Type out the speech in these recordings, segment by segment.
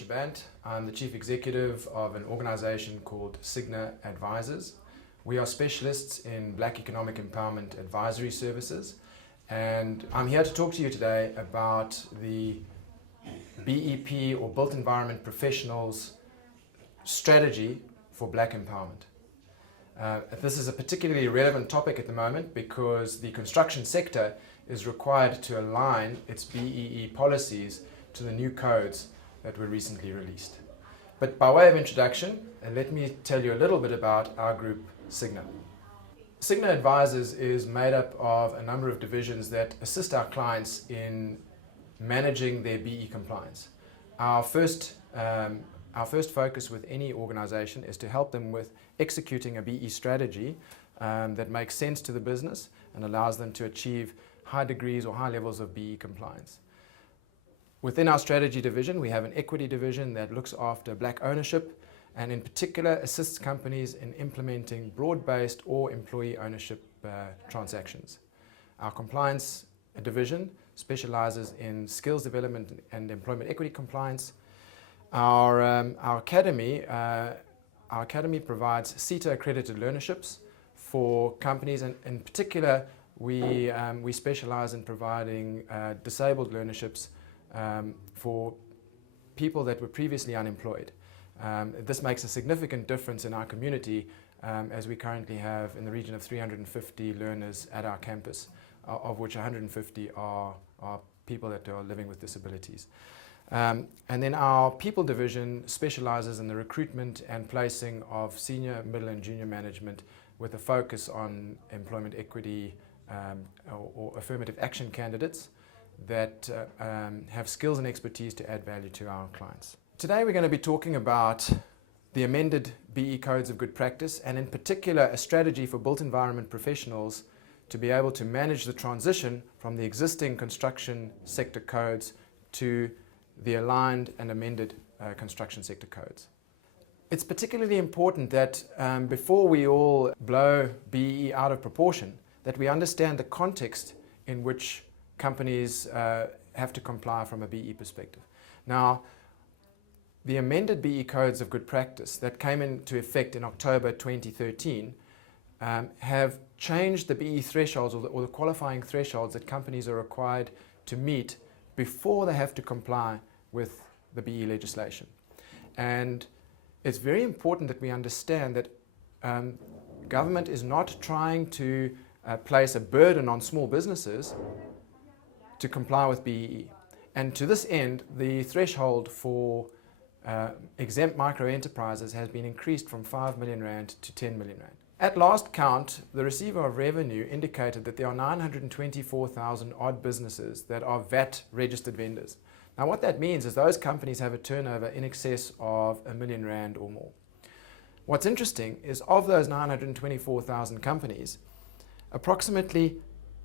Shabant. I'm the Chief Executive of an organization called Cigna Advisors. We are specialists in Black Economic Empowerment Advisory Services, and I'm here to talk to you today about the BEP or Built Environment Professionals strategy for Black empowerment. This is a particularly relevant topic at the moment because the construction sector is required to align its BEE policies to the new codes that were recently released. But by way of introduction, let me tell you a little bit about our group, Cigna. Cigna Advisors is made up of a number of divisions that assist our clients in managing their BE compliance. Our first focus with any organization is to help them with executing a BE strategy that makes sense to the business and allows them to achieve high degrees or high levels of BE compliance. Within our strategy division, we have an equity division that looks after Black ownership and in particular assists companies in implementing broad-based or employee ownership transactions. Our compliance division specializes in skills development and employment equity compliance. Our academy provides CETA accredited learnerships for companies, and in particular we specialize in providing disabled learnerships for people that were previously unemployed. This makes a significant difference in our community as we currently have in the region of 350 learners at our campus, of which 150 are people that are living with disabilities. And then our people division specializes in the recruitment and placing of senior, middle and junior management with a focus on employment equity or affirmative action candidates that have skills and expertise to add value to our clients. Today we're going to be talking about the amended BE Codes of Good Practice and in particular a strategy for built environment professionals to be able to manage the transition from the existing construction sector codes to the aligned and amended construction sector codes. It's particularly important that before we all blow BE out of proportion, that we understand the context in which companies have to comply from a BE perspective. Now, the amended BE Codes of Good Practice that came into effect in October 2013 have changed the BE thresholds or the qualifying thresholds that companies are required to meet before they have to comply with the BE legislation. And it's very important that we understand that government is not trying to place a burden on small businesses to comply with BEE. And to this end, the threshold for exempt micro enterprises has been increased from 5 million rand to 10 million rand. At last count, the receiver of revenue indicated that there are 924,000 odd businesses that are VAT registered vendors. Now what that means is those companies have a turnover in excess of R1 million or more. What's interesting is of those 924,000 companies, approximately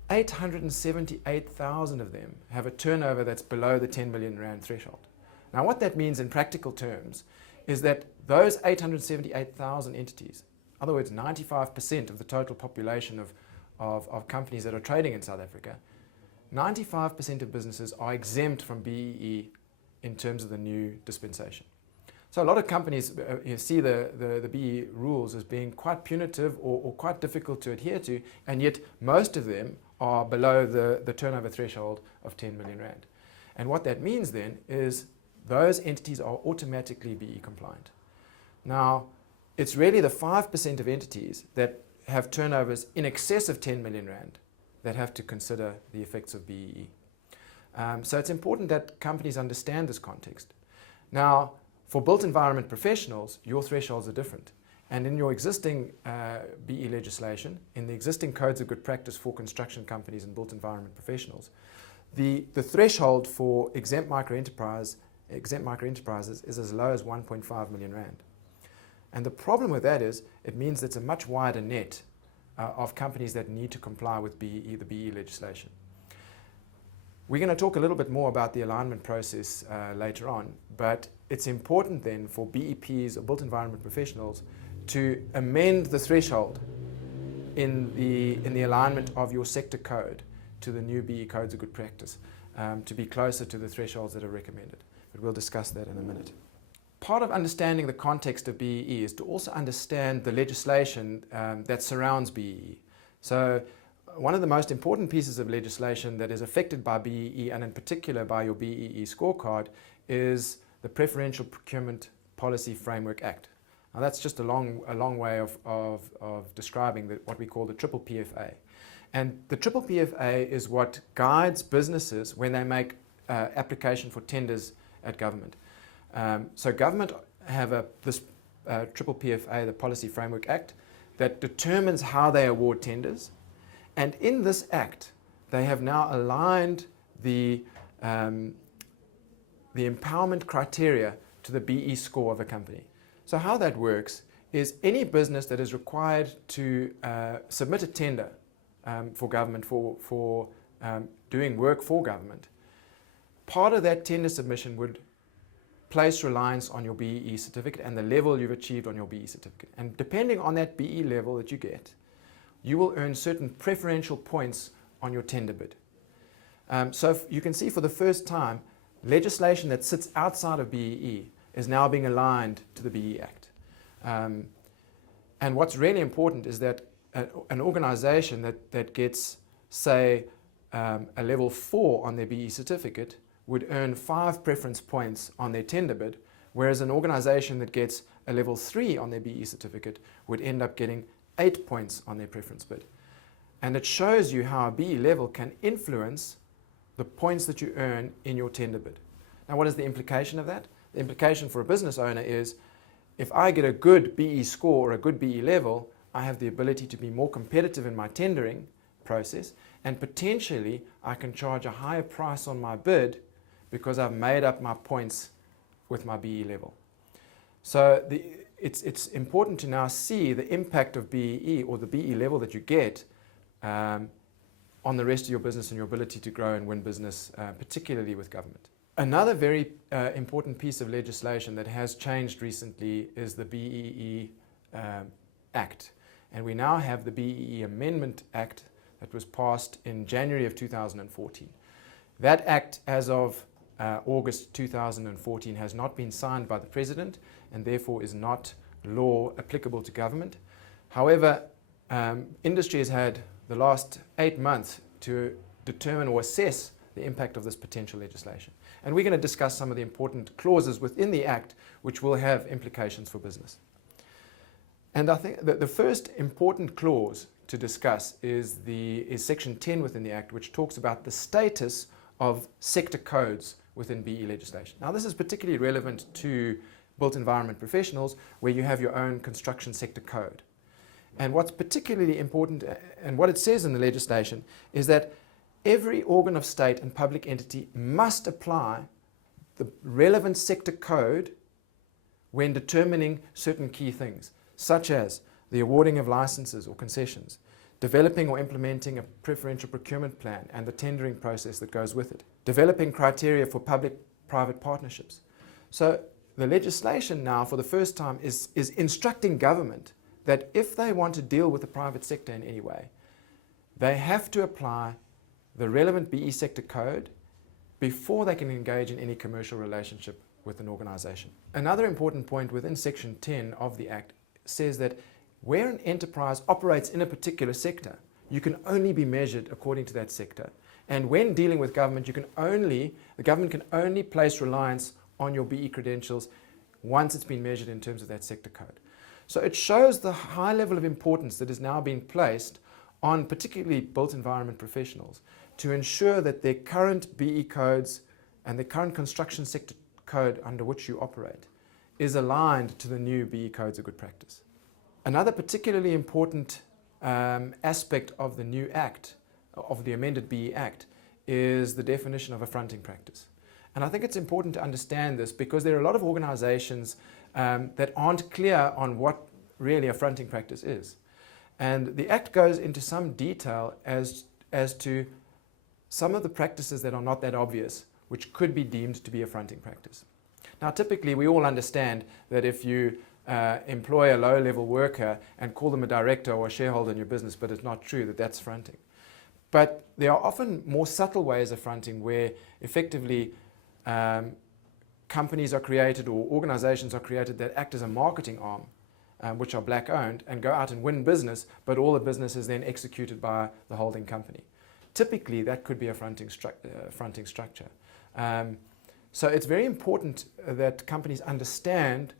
878,000 of them have a turnover that's below the 10 million rand threshold. Now what that means in practical terms is that those 878,000 entities, in other words 95% of the total population of companies that are trading in South Africa, 95% of businesses are exempt from BEE in terms of the new dispensation. So a lot of companies see the BEE rules as being quite punitive or quite difficult to adhere to, and yet most of them are below the turnover threshold of 10 million rand. And what that means then is those entities are automatically BEE compliant. Now, it's really the 5% of entities that have turnovers in excess of 10 million rand that have to consider the effects of BEE. So it's important that companies understand this context. Now, for built environment professionals, your thresholds are different. And in your existing BE legislation, in the existing codes of good practice for construction companies and built environment professionals, the threshold for exempt micro enterprises is as low as 1.5 million rand. And the problem with that is it means it's a much wider net of companies that need to comply with the BE legislation. We're going to talk a little bit more about the alignment process later on, but it's important then for BEPs or built environment professionals to amend the threshold in the alignment of your sector code to the new BE Codes of Good Practice to be closer to the thresholds that are recommended. But we'll discuss that in a minute. part of understanding the context of BEE is to also understand the legislation that surrounds BEE. So one of the most important pieces of legislation that is affected by BEE, and in particular by your BEE scorecard, is the Preferential Procurement Policy Framework Act. Now that's just a long way of describing what we call the triple PFA. And the triple PFA is what guides businesses when they make application for tenders at government. So government have this triple PFA, the Policy Framework Act, that determines how they award tenders. And in this act, they have now aligned the empowerment criteria to the BE score of a company. So how that works is any business that is required to submit a tender for government, for doing work for government, part of that tender submission would place reliance on your BEE certificate and the level you've achieved on your BEE certificate. And depending on that BE level that you get, you will earn certain preferential points on your tender bid. So you can see for the first time, legislation that sits outside of BEE is now being aligned to the BEE Act. And what's really important is that an organization that gets, say, a level 4 on their BE certificate would earn 5 preference points on their tender bid, whereas an organization that gets a level 3 on their BE certificate would end up getting 8 points on their preference bid. And it shows you how a BE level can influence the points that you earn in your tender bid. Now, what is the implication of that? The implication for a business owner is, if I get a good BE score or a good BE level, I have the ability to be more competitive in my tendering process, and potentially I can charge a higher price on my bid because I've made up my points with my BE level. So it's important to now see the impact of BEE, or the BE level that you get, on the rest of your business and your ability to grow and win business, particularly with government. Another very important piece of legislation that has changed recently is the BEE Act. And we now have the BEE Amendment Act that was passed in January of 2014. That act, as of August 2014, has not been signed by the President and therefore is not law applicable to government. However, industry has had the last 8 months to determine or assess the impact of this potential legislation. And we're going to discuss some of the important clauses within the Act which will have implications for business. And I think that the first important clause to discuss is Section 10 within the Act, which talks about the status of sector codes within BE legislation. Now, this is particularly relevant to built environment professionals, where you have your own construction sector code. And what's particularly important, and what it says in the legislation, is that every organ of state and public entity must apply the relevant sector code when determining certain key things, such as the awarding of licenses or concessions, developing or implementing a preferential procurement plan and the tendering process that goes with it, developing criteria for public-private partnerships. So the legislation now, for the first time, is instructing government that if they want to deal with the private sector in any way, they have to apply the relevant BE sector code before they can engage in any commercial relationship with an organization. Another important point within Section 10 of the Act says that where an enterprise operates in a particular sector, you can only be measured according to that sector. And when dealing with government, the government can only place reliance on your BE credentials once it's been measured in terms of that sector code. So it shows the high level of importance that is now being placed on particularly built environment professionals to ensure that their current BE codes and the current construction sector code under which you operate is aligned to the new BE codes of good practice. Another particularly important aspect of the new Act, of the amended BE Act, is the definition of a fronting practice. And I think it's important to understand this because there are a lot of organizations that aren't clear on what really a fronting practice is. And the Act goes into some detail as to some of the practices that are not that obvious, which could be deemed to be a fronting practice. Now, typically, we all understand that if you employ a low-level worker and call them a director or a shareholder in your business, but it's not true that that's fronting. But there are often more subtle ways of fronting where effectively companies are created or organizations are created that act as a marketing arm, which are black owned, and go out and win business, but all the business is then executed by the holding company. Typically, that could be a fronting structure. So it's very important that companies understand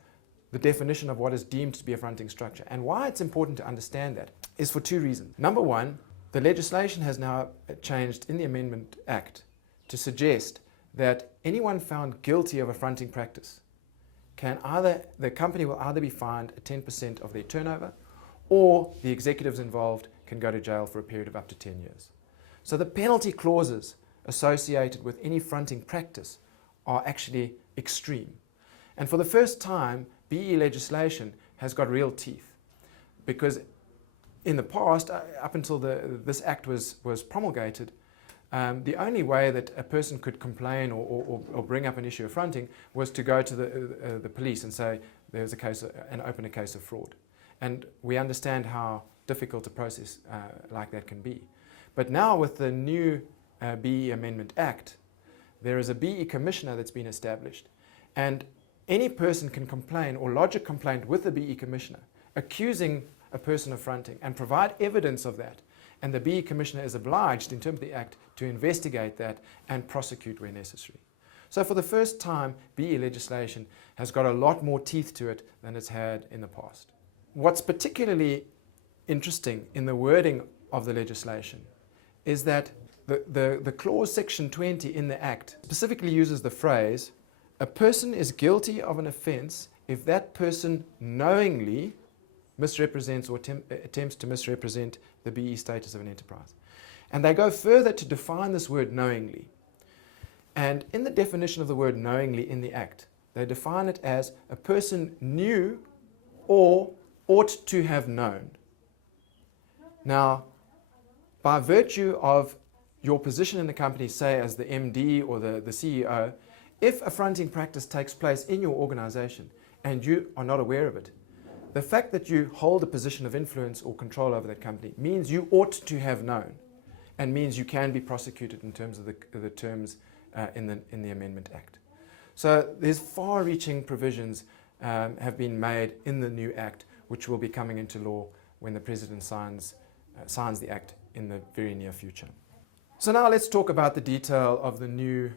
the definition of what is deemed to be a fronting structure. And why it's important to understand that is for two reasons. Number one, the legislation has now changed in the Amendment Act to suggest that anyone found guilty of a fronting practice the company will either be fined 10% of their turnover, or the executives involved can go to jail for a period of up to 10 years. So the penalty clauses associated with any fronting practice are actually extreme. And for the first time, BE legislation has got real teeth, because in the past, up until this act was promulgated, the only way that a person could complain or bring up an issue of fronting was to go to the police and say there's a case and open a case of fraud. And we understand how difficult a process like that can be. But now with the new BE Amendment Act, there is a BE commissioner that's been established, and any person can complain or lodge a complaint with the BE commissioner accusing a person of fronting and provide evidence of that. And the BE commissioner is obliged, in terms of the Act, to investigate that and prosecute where necessary. So for the first time, BE legislation has got a lot more teeth to it than it's had in the past. What's particularly interesting in the wording of the legislation is that the clause section 20 in the Act specifically uses the phrase, a person is guilty of an offence if that person knowingly misrepresents or attempts to misrepresent the BE status of an enterprise. And they go further to define this word knowingly. And in the definition of the word knowingly in the Act, they define it as a person knew or ought to have known. Now, by virtue of your position in the company, say as the MD or the CEO, if a fronting practice takes place in your organization and you are not aware of it, the fact that you hold a position of influence or control over that company means you ought to have known, and means you can be prosecuted in terms of the terms in the Amendment Act. So there's far-reaching provisions have been made in the new Act, which will be coming into law when the President signs the Act in the very near future. So now let's talk about the detail of the new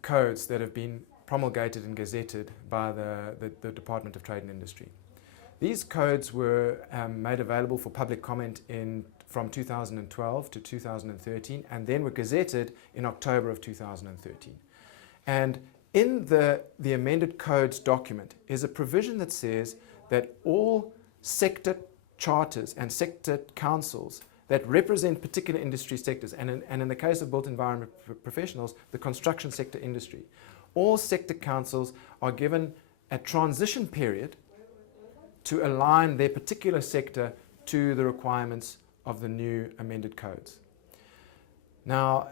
codes that have been promulgated and gazetted by the Department of Trade and Industry. These codes were made available for public comment from 2012 to 2013, and then were gazetted in October of 2013. And in the amended codes document is a provision that says that all sector charters and sector councils that represent particular industry sectors, and in the case of built environment professionals, the construction sector industry, all sector councils are given a transition period to align their particular sector to the requirements of the new amended codes. Now,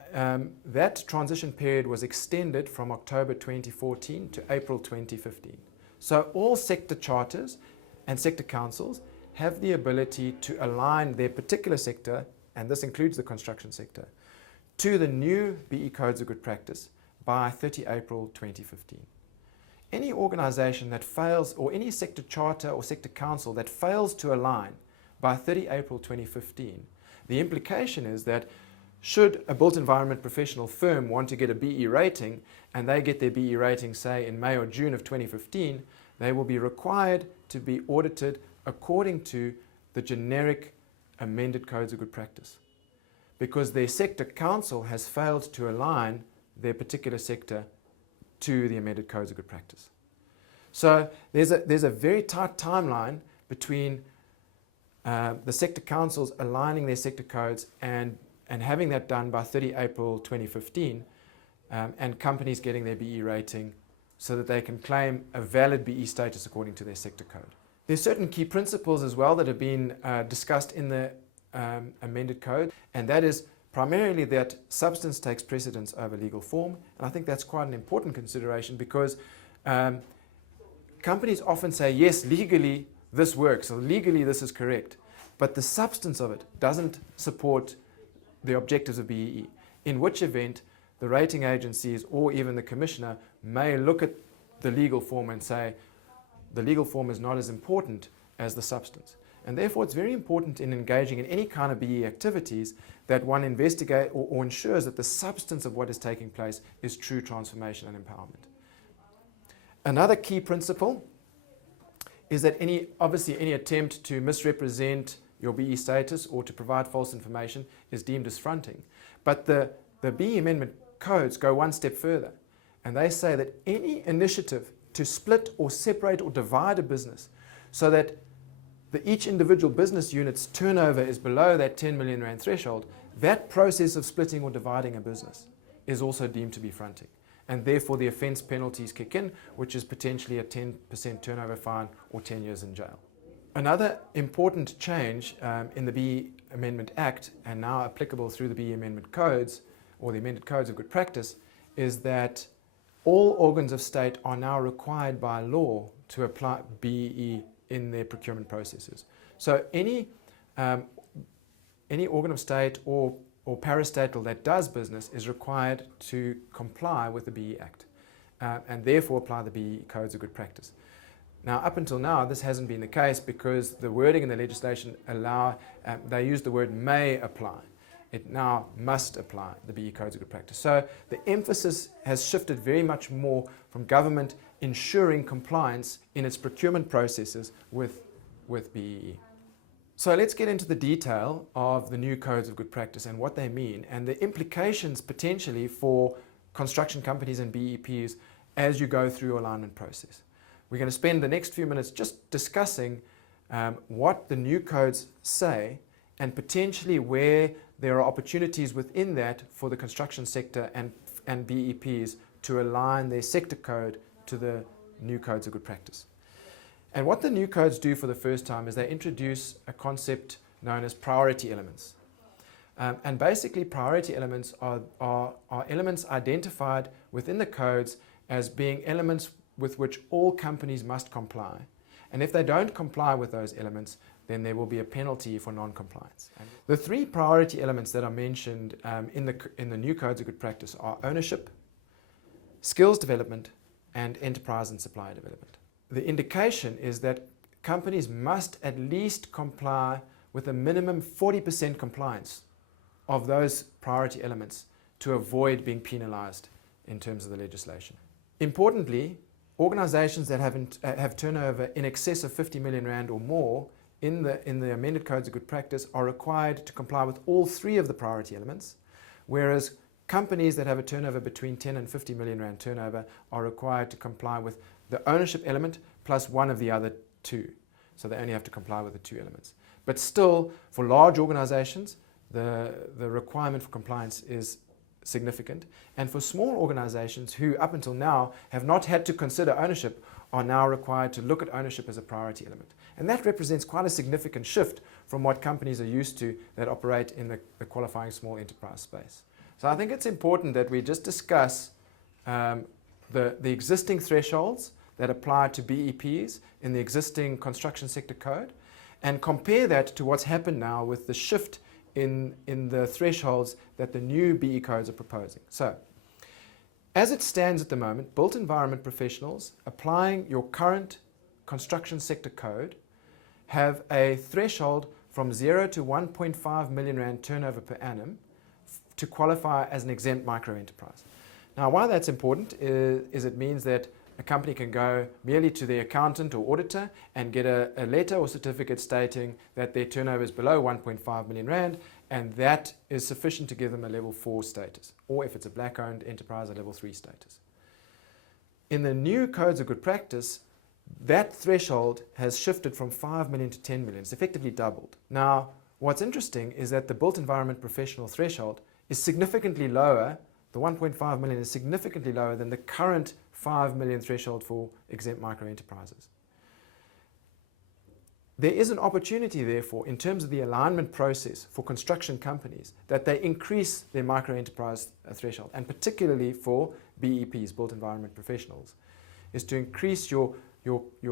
that transition period was extended from October 2014 to April 2015. So all sector charters and sector councils have the ability to align their particular sector, and this includes the construction sector, to the new BE Codes of Good Practice by 30 April 2015. Any organization that fails, or any sector charter or sector council that fails to align by 30 April 2015, the implication is that should a built environment professional firm want to get a BE rating, and they get their BE rating, say, in May or June of 2015, they will be required to be audited according to the generic amended Codes of Good Practice, because their sector council has failed to align their particular sector to the amended Codes of Good Practice. So there's a very tight timeline between the sector councils aligning their sector codes and having that done by 30 April 2015, and companies getting their BE rating so that they can claim a valid BE status according to their sector code. There's certain key principles as well that have been discussed in the amended code, and that is primarily that substance takes precedence over legal form. And I think that's quite an important consideration, because companies often say, yes, legally this works, or legally this is correct, but the substance of it doesn't support the objectives of BEE, in which event the rating agencies or even the commissioner may look at the legal form and say the legal form is not as important as the substance. And therefore it's very important in engaging in any kind of BE activities that one investigate or ensures that the substance of what is taking place is true transformation and empowerment. Another key principle is that obviously any attempt to misrepresent your BE status or to provide false information is deemed as fronting. But the BE amendment codes go one step further, and they say that any initiative to split or separate or divide a business so that each individual business unit's turnover is below that 10 million rand threshold, that process of splitting or dividing a business is also deemed to be fronting. And therefore the offence penalties kick in, which is potentially a 10% turnover fine or 10 years in jail. Another important change in the BE Amendment Act, and now applicable through the BE Amendment Codes, or the Amended Codes of Good Practice, is that all organs of state are now required by law to apply BEE in their procurement processes. So any organ of state or parastatal that does business is required to comply with the BE Act and therefore apply the BE Codes of Good Practice. Now, up until now, this hasn't been the case because the wording in the legislation they use the word may apply. It now must apply the BE Codes of Good Practice. So the emphasis has shifted very much more from government ensuring compliance in its procurement processes with BEE. So let's get into the detail of the new Codes of Good Practice and what they mean and the implications potentially for construction companies and BEPs as you go through your alignment process. We're going to spend the next few minutes just discussing what the new codes say and potentially where there are opportunities within that for the construction sector and BEPs to align their sector code to the new Codes of Good Practice. And what the new codes do for the first time is they introduce a concept known as priority elements. And basically priority elements are elements identified within the codes as being elements with which all companies must comply. And if they don't comply with those elements, then there will be a penalty for non-compliance. The three priority elements that are mentioned in the new Codes of Good Practice are ownership, skills development, and enterprise and supplier development. The indication is that companies must at least comply with a minimum 40% compliance of those priority elements to avoid being penalized in terms of the legislation. Importantly, organizations that have turnover in excess of 50 million rand or more in the amended Codes of Good Practice are required to comply with all three of the priority elements, whereas companies that have a turnover between 10 and 50 million rand turnover are required to comply with the ownership element plus one of the other two. So they only have to comply with the two elements. But still, for large organizations, the requirement for compliance is significant. And for small organizations who up until now have not had to consider ownership are now required to look at ownership as a priority element. And that represents quite a significant shift from what companies are used to that operate in the qualifying small enterprise space. So I think it's important that we just discuss the existing thresholds that apply to BEPs in the existing construction sector code and compare that to what's happened now with the shift in the thresholds that the new BE codes are proposing. So, as it stands at the moment, built environment professionals applying your current construction sector code have a threshold from 0 to 1.5 million rand turnover per annum to qualify as an exempt micro enterprise. Now, why that's important is it means that a company can go merely to the accountant or auditor and get a letter or certificate stating that their turnover is below 1.5 million rand, and that is sufficient to give them a level 4 status, or if it's a black-owned enterprise, a level 3 status. In the new Codes of Good Practice, that threshold has shifted from 5 million to 10 million. It's effectively doubled. Now, what's interesting is that the built environment professional threshold is significantly lower. The 1.5 million is significantly lower than the current 5 million threshold for exempt micro enterprises. There is an opportunity, therefore, in terms of the alignment process for construction companies, that they increase their micro enterprise threshold, and particularly for BEPs, built environment professionals, is to increase your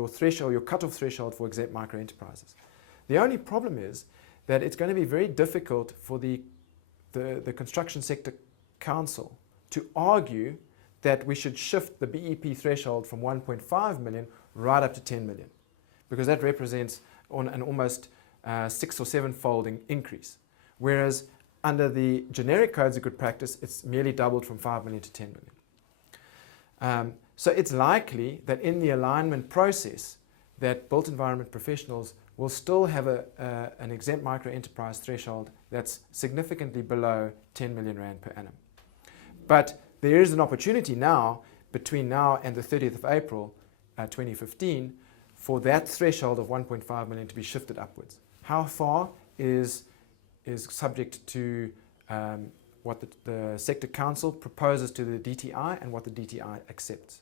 threshold, your cutoff threshold for exempt micro enterprises. The only problem is that it's going to be very difficult for the construction sector council to argue that we should shift the BEP threshold from 1.5 million right up to 10 million, because that represents an almost 6 or 7-fold increase. Whereas under the generic codes of good practice, it's merely doubled from 5 million to 10 million. So it's likely that in the alignment process, that built environment professionals will still have an exempt micro enterprise threshold that's significantly below 10 million rand per annum. But there is an opportunity now, between now and the 30th of April 2015, for that threshold of 1.5 million to be shifted upwards. How far is subject to what the Sector Council proposes to the DTI and what the DTI accepts.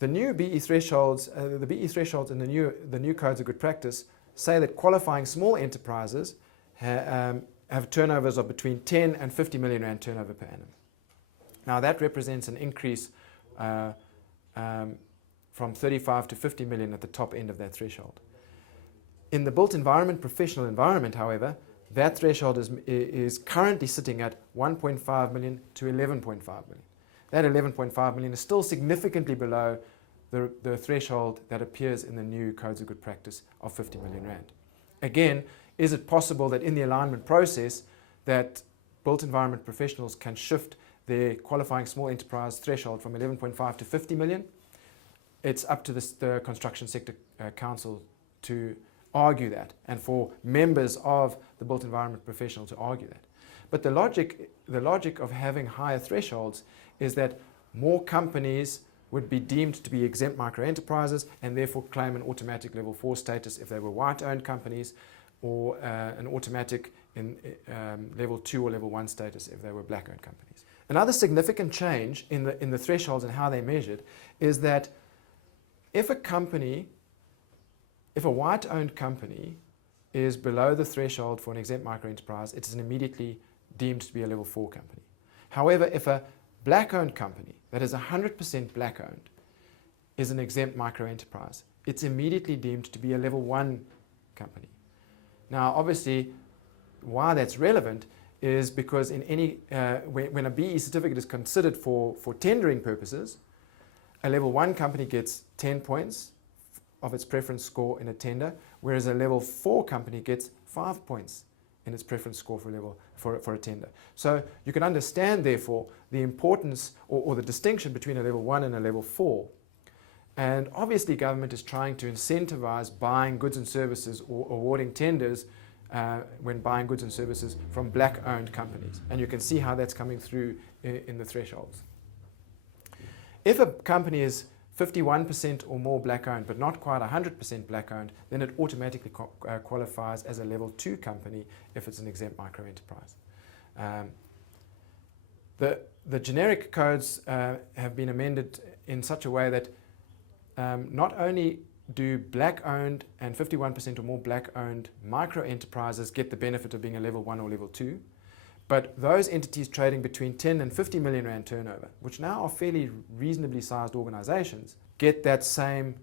The new BE thresholds, the BE thresholds in the new codes of good practice say that qualifying small enterprises have turnovers of between 10 and 50 million rand turnover per annum. Now that represents an increase from 35 to 50 million at the top end of that threshold. In the built environment professional environment, however, that threshold is currently sitting at 1.5 million to 11.5 million. That 11.5 million is still significantly below the threshold that appears in the new codes of good practice of 50 million rand. Again, is it possible that in the alignment process that built environment professionals can shift their qualifying small enterprise threshold from 11.5 to 50 million? It's up to the Construction Sector Council to argue that, and for members of the built environment professional to argue that. But the logic of having higher thresholds is that more companies would be deemed to be exempt micro enterprises and therefore claim an automatic level 4 status if they were white-owned companies, or an automatic in level 2 or level 1 status if they were black-owned companies. Another significant change in the thresholds and how they're measured is that if a white-owned company is below the threshold for an exempt micro enterprise, it is immediately deemed to be a level 4 company. However, if a black-owned company that is 100% black-owned is an exempt micro enterprise, it's immediately deemed to be a level 1 company. Now, obviously, why that's relevant is because in when a BE certificate is considered for tendering purposes, a level 1 company gets 10 points of its preference score in a tender, whereas a level 4 company gets 5 points in its preference score for a tender. So you can understand, therefore, the importance or the distinction between a level 1 and a level 4. And obviously government is trying to incentivize buying goods and services or awarding tenders when buying goods and services from black-owned companies. And you can see how that's coming through in the thresholds. If a company is 51% or more black-owned, but not quite 100% black-owned, then it automatically qualifies as a level 2 company if it's an exempt micro-enterprise. The generic codes have been amended in such a way that not only do black-owned and 51% or more black-owned micro-enterprises get the benefit of being a level 1 or level 2, but those entities trading between 10 and 50 million rand turnover, which now are fairly reasonably sized organizations, get that same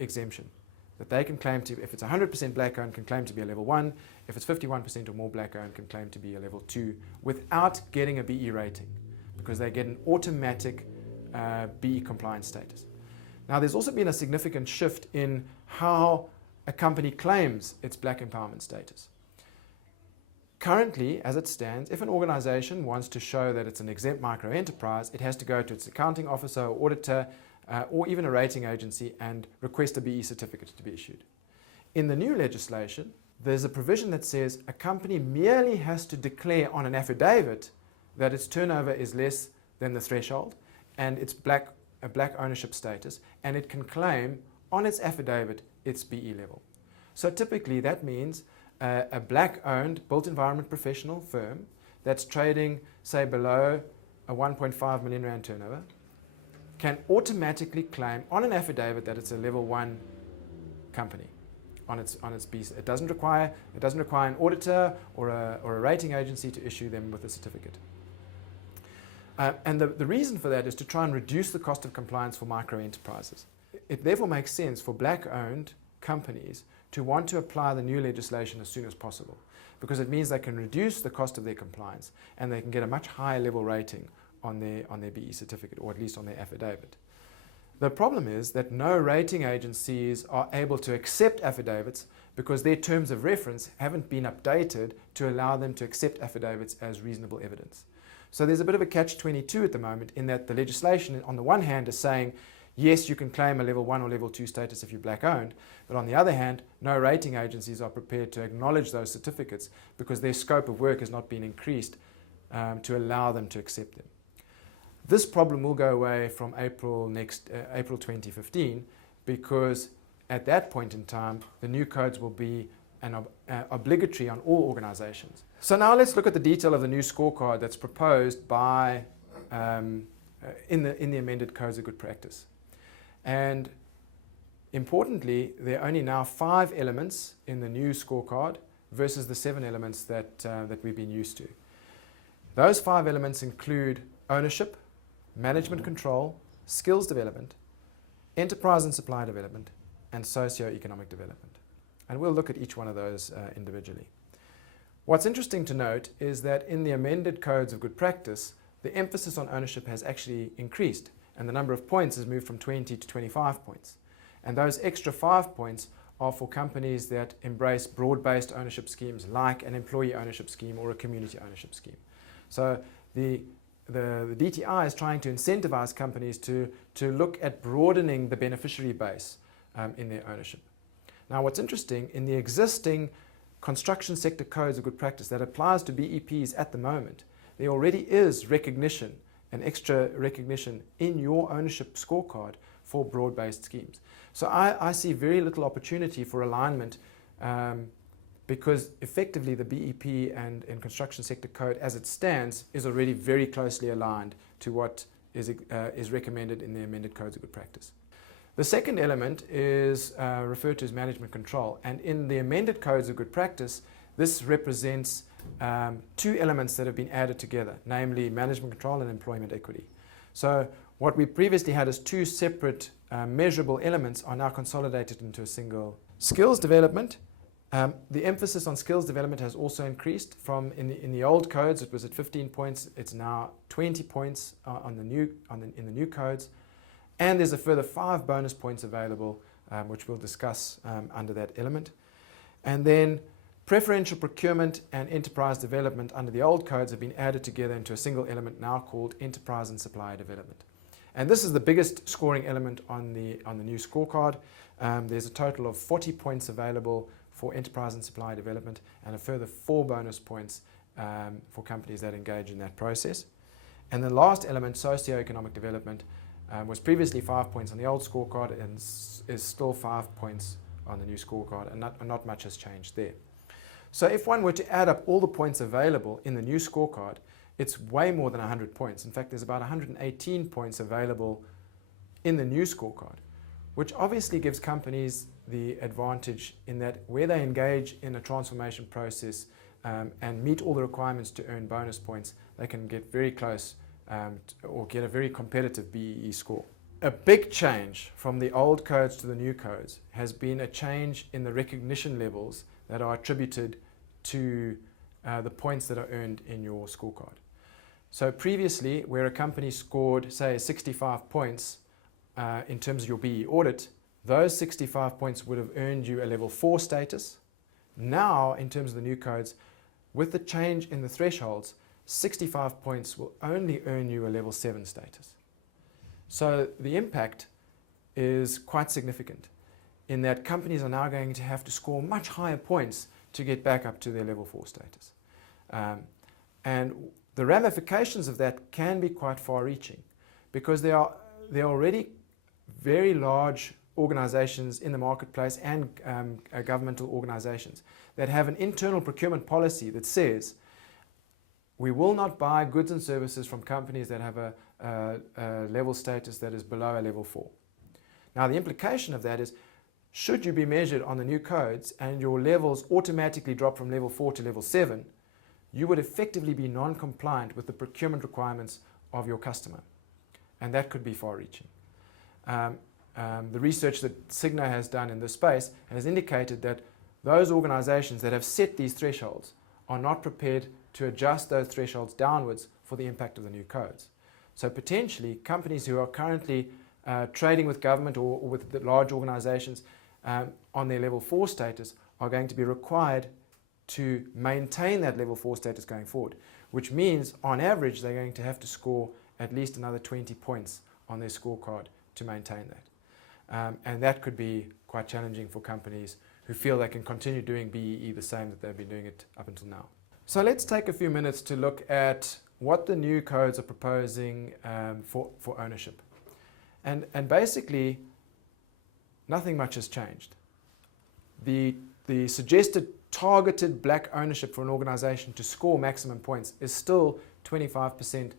exemption. That they can claim to, if it's 100% black-owned, can claim to be a level 1, if it's 51% or more black-owned, can claim to be a level 2 without getting a BE rating, because they get an automatic BE compliance status. Now, there's also been a significant shift in how a company claims its black empowerment status. Currently, as it stands, if an organization wants to show that it's an exempt micro-enterprise, it has to go to its accounting officer or auditor or even a rating agency and request a BE certificate to be issued. In the new legislation, there's a provision that says a company merely has to declare on an affidavit that its turnover is less than the threshold and its a black ownership status, and it can claim on its affidavit its BE level. So typically that means a black-owned built environment professional firm that's trading, say, below a 1.5 million rand turnover can automatically claim on an affidavit that it's a level 1 company on its BE. It doesn't require an auditor or a rating agency to issue them with a certificate. And the reason for that is to try and reduce the cost of compliance for micro-enterprises. It therefore makes sense for black-owned companies to want to apply the new legislation as soon as possible. because it means they can reduce the cost of their compliance and they can get a much higher level rating on their BE certificate, or at least on their affidavit. The problem is that no rating agencies are able to accept affidavits because their terms of reference haven't been updated to allow them to accept affidavits as reasonable evidence. So there's a bit of a catch-22 at the moment, in that the legislation on the one hand is saying, yes, you can claim a level 1 or level 2 status if you're black owned, but on the other hand, no rating agencies are prepared to acknowledge those certificates because their scope of work has not been increased to allow them to accept them. This problem will go away from April 2015, because at that point in time, the new codes will be obligatory on all organizations. So now let's look at the detail of the new scorecard that's proposed by, in the amended Codes of Good Practice. And importantly, there are only now 5 elements in the new scorecard versus the 7 elements that we've been used to. Those 5 elements include ownership, management control, skills development, enterprise and supply development, and socio-economic development. And we'll look at each one of those individually. What's interesting to note is that in the amended Codes of Good Practice, the emphasis on ownership has actually increased, and the number of points has moved from 20 to 25 points. And those extra 5 points are for companies that embrace broad-based ownership schemes, like an employee ownership scheme or a community ownership scheme. So the DTI is trying to incentivize companies to look at broadening the beneficiary base in their ownership. Now, what's interesting, in the existing construction sector Codes of Good Practice that applies to BEPs at the moment, there already is recognition, an extra recognition in your ownership scorecard for broad-based schemes. So I see very little opportunity for alignment because effectively the BEP and construction sector code as it stands is already very closely aligned to what is recommended in the amended Codes of Good Practice. The second element is referred to as management control, and in the amended Codes of Good Practice, this represents 2 elements that have been added together, namely management control and employment equity. So what we previously had as 2 separate measurable elements are now consolidated into a single. Skills development. The emphasis on skills development has also increased from in the old codes. It was at 15 points. It's now 20 points in the new codes, and there's a further 5 bonus points available, which we'll discuss under that element. And then preferential procurement and enterprise development under the old codes have been added together into a single element now called enterprise and supplier development. And this is the biggest scoring element on the new scorecard. There's a total of 40 points available for enterprise and supply development, and a further 4 bonus points for companies that engage in that process. And the last element, socio-economic development, was previously 5 points on the old scorecard and is still 5 points on the new scorecard, and not much has changed there. So if one were to add up all the points available in the new scorecard, it's way more than 100 points. In fact, there's about 118 points available in the new scorecard, which obviously gives companies the advantage in that where they engage in a transformation process and meet all the requirements to earn bonus points, they can get very close or get a very competitive BEE score. A big change from the old codes to the new codes has been a change in the recognition levels that are attributed to the points that are earned in your scorecard. So previously, where a company scored, say, 65 points in terms of your BE audit, those 65 points would have earned you a level 4 status. Now, in terms of the new codes, with the change in the thresholds, 65 points will only earn you a level 7 status. So the impact is quite significant in that companies are now going to have to score much higher points to get back up to their level 4 status. And the ramifications of that can be quite far-reaching because there are already very large organizations in the marketplace and governmental organizations that have an internal procurement policy that says we will not buy goods and services from companies that have a level status that is below a level 4. Now the implication of that is, should you be measured on the new codes and your levels automatically drop from level 4 to level 7, you would effectively be non-compliant with the procurement requirements of your customer. And that could be far-reaching. The research that Cigna has done in this space has indicated that those organizations that have set these thresholds are not prepared to adjust those thresholds downwards for the impact of the new codes. So potentially, companies who are currently trading with government or with the large organizations on their level 4 status are going to be required to maintain that level 4 status going forward, which means on average they're going to have to score at least another 20 points on their scorecard to maintain that. And that could be quite challenging for companies who feel they can continue doing BEE the same that they've been doing it up until now. So let's take a few minutes to look at what the new codes are proposing for ownership. And basically, nothing much has changed. The suggested targeted black ownership for an organization to score maximum points is still 25%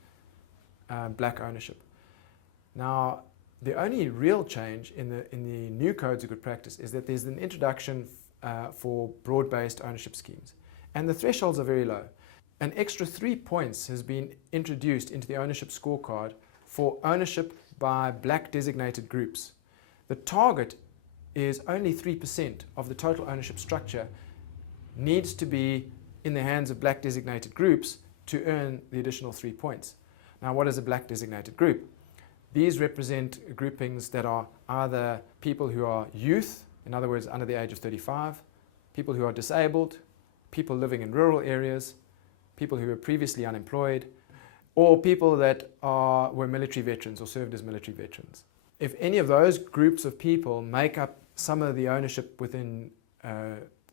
black ownership. Now, the only real change in the new codes of good practice is that there's an introduction for broad-based ownership schemes. And the thresholds are very low. An extra 3 points has been introduced into the ownership scorecard for ownership by black designated groups. The target is only 3% of the total ownership structure needs to be in the hands of black designated groups to earn the additional 3 points. Now, what is a black designated group? These represent groupings that are either people who are youth, in other words, under the age of 35, people who are disabled, people living in rural areas, people who were previously unemployed, or people that were military veterans or served as military veterans. If any of those groups of people make up some of the ownership within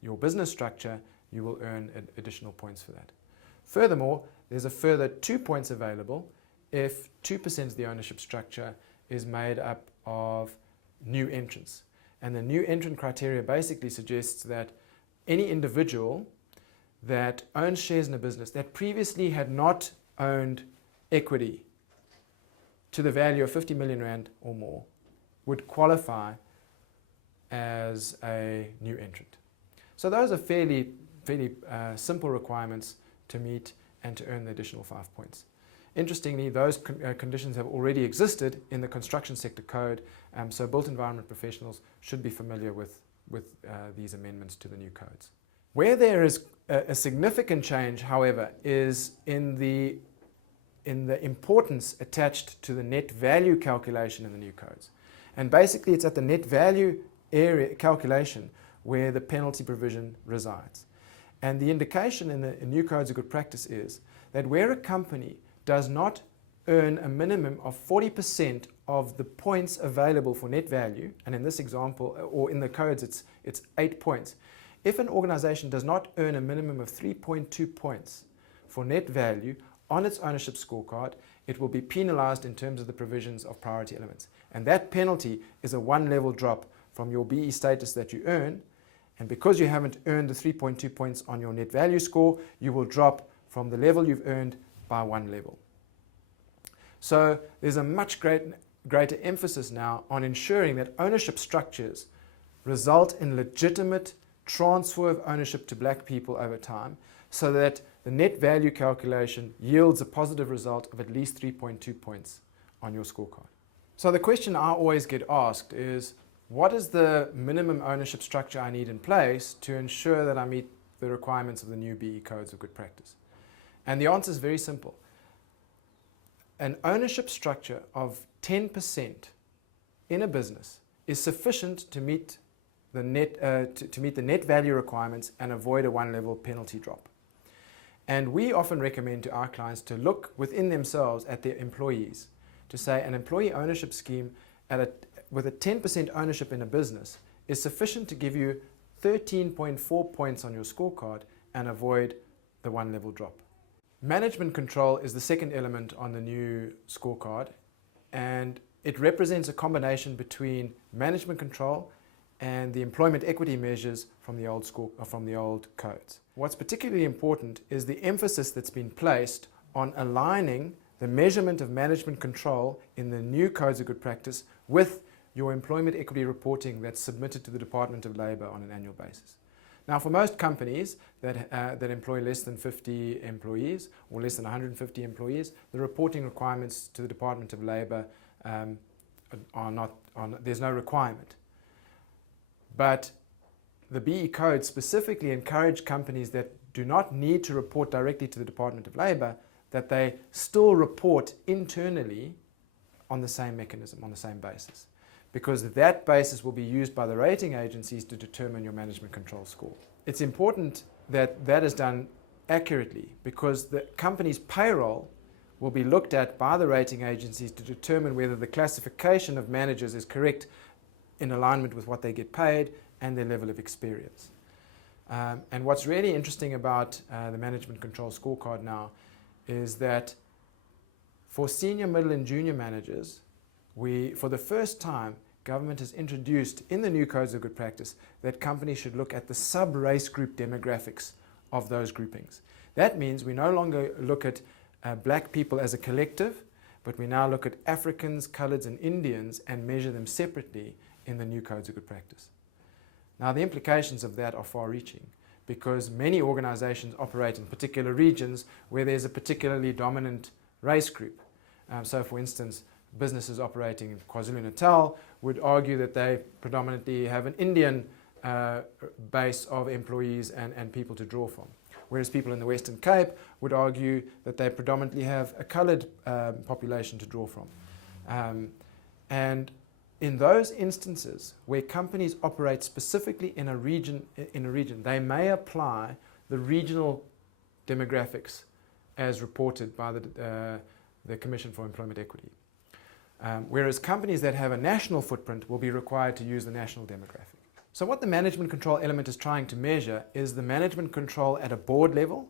your business structure, you will earn additional points for that. Furthermore, there's a further 2 points available if 2% of the ownership structure is made up of new entrants. And the new entrant criteria basically suggests that any individual that owns shares in a business that previously had not owned equity to the value of 50 million rand or more would qualify as a new entrant. So those are fairly simple requirements to meet and to earn the additional 5 points. Interestingly, those conditions have already existed in the construction sector code, so built environment professionals should be familiar with these amendments to the new codes. Where there is a significant change, however, is in the importance attached to the net value calculation in the new codes. And basically it's at the net value area calculation where the penalty provision resides. And the indication in the new codes of good practice is that where a company does not earn a minimum of 40% of the points available for net value, and in this example, or in the codes, it's 8 points. If an organization does not earn a minimum of 3.2 points for net value on its ownership scorecard, it will be penalized in terms of the provisions of priority elements. And that penalty is a 1-level drop from your BE status that you earn. And because you haven't earned the 3.2 points on your net value score, you will drop from the level you've earned by 1 level. So there's a much greater emphasis now on ensuring that ownership structures result in legitimate transfer of ownership to black people over time, so that the net value calculation yields a positive result of at least 3.2 points on your scorecard. So the question I always get asked is, what is the minimum ownership structure I need in place to ensure that I meet the requirements of the new BE codes of good practice? And the answer is very simple. An ownership structure of 10% in a business is sufficient to meet the net value requirements and avoid a 1-level penalty drop. And we often recommend to our clients to look within themselves at their employees, to say an employee ownership scheme with a 10% ownership in a business is sufficient to give you 13.4 points on your scorecard and avoid the 1-level drop. Management control is the second element on the new scorecard, and it represents a combination between management control and the employment equity measures from the old codes. What's particularly important is the emphasis that's been placed on aligning the measurement of management control in the new codes of good practice with your employment equity reporting that's submitted to the Department of Labour on an annual basis. Now, for most companies that employ less than 50 employees or less than 150 employees, the reporting requirements to the Department of Labour there's no requirement. But the BE code specifically encourage companies that do not need to report directly to the Department of Labour, that they still report internally on the same mechanism, on the same basis. Because that basis will be used by the rating agencies to determine your management control score. It's important that that is done accurately, because the company's payroll will be looked at by the rating agencies to determine whether the classification of managers is correct in alignment with what they get paid and their level of experience. And what's really interesting about the management control scorecard now is that for senior, middle and junior managers, for the first time, government has introduced in the new codes of good practice that companies should look at the sub-race group demographics of those groupings. That means we no longer look at black people as a collective, but we now look at Africans, Coloureds and Indians and measure them separately in the new codes of good practice. Now the implications of that are far-reaching, because many organisations operate in particular regions where there's a particularly dominant race group. So for instance, businesses operating in KwaZulu-Natal would argue that they predominantly have an Indian base of employees and people to draw from. Whereas people in the Western Cape would argue that they predominantly have a coloured population to draw from. And in those instances where companies operate specifically in a region, they may apply the regional demographics as reported by the Commission for Employment Equity. Whereas companies that have a national footprint will be required to use the national demographic. So what the management control element is trying to measure is the management control at a board level,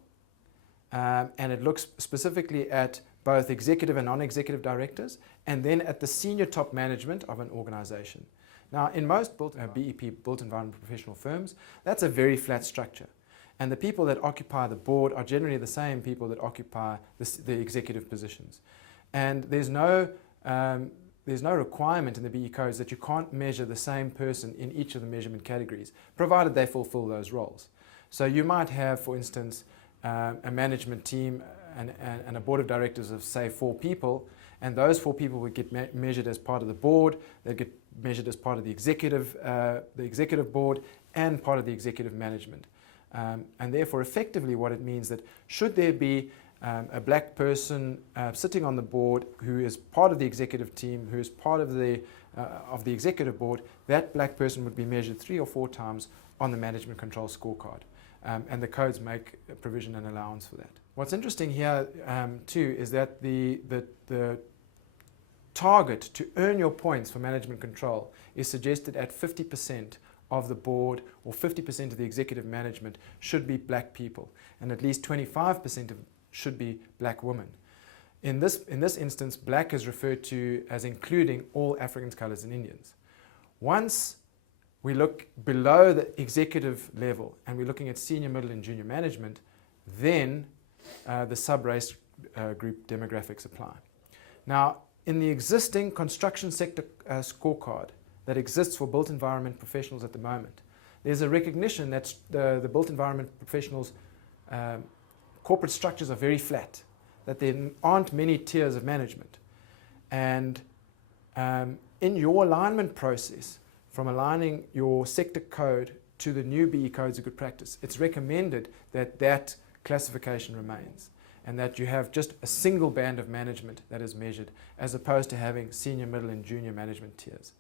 and it looks specifically at both executive and non-executive directors, and then at the senior top management of an organisation. Now, in most BEP, Built Environment Professional firms, that's a very flat structure. And the people that occupy the board are generally the same people that occupy the executive positions. And there's no requirement in the BE codes that you can't measure the same person in each of the measurement categories, provided they fulfill those roles. So you might have, for instance, a management team and a board of directors of, say, 4 people, and those 4 people would get measured as part of the board, they'd get measured as part of the executive board and part of the executive management. And therefore, effectively, what it means that should there be a black person sitting on the board who is part of the executive team, who is part of the executive board, that black person would be measured 3 or 4 times on the management control scorecard. And the codes make a provision and allowance for that. What's interesting here too is that the target to earn your points for management control is suggested at 50% of the board or 50% of the executive management should be black people, and at least 25% should be black women. In this instance, black is referred to as including all Africans, Coloureds and Indians. Once we look below the executive level and we're looking at senior, middle and junior management, then the sub-race group demographics apply. Now, in the existing construction sector scorecard that exists for built environment professionals at the moment, there's a recognition that the built environment professionals' corporate structures are very flat, that there aren't many tiers of management. And in your alignment process, from aligning your sector code to the new BE codes of good practice, it's recommended that that classification remains and that you have just a single band of management that is measured, as opposed to having senior, middle and junior management tiers.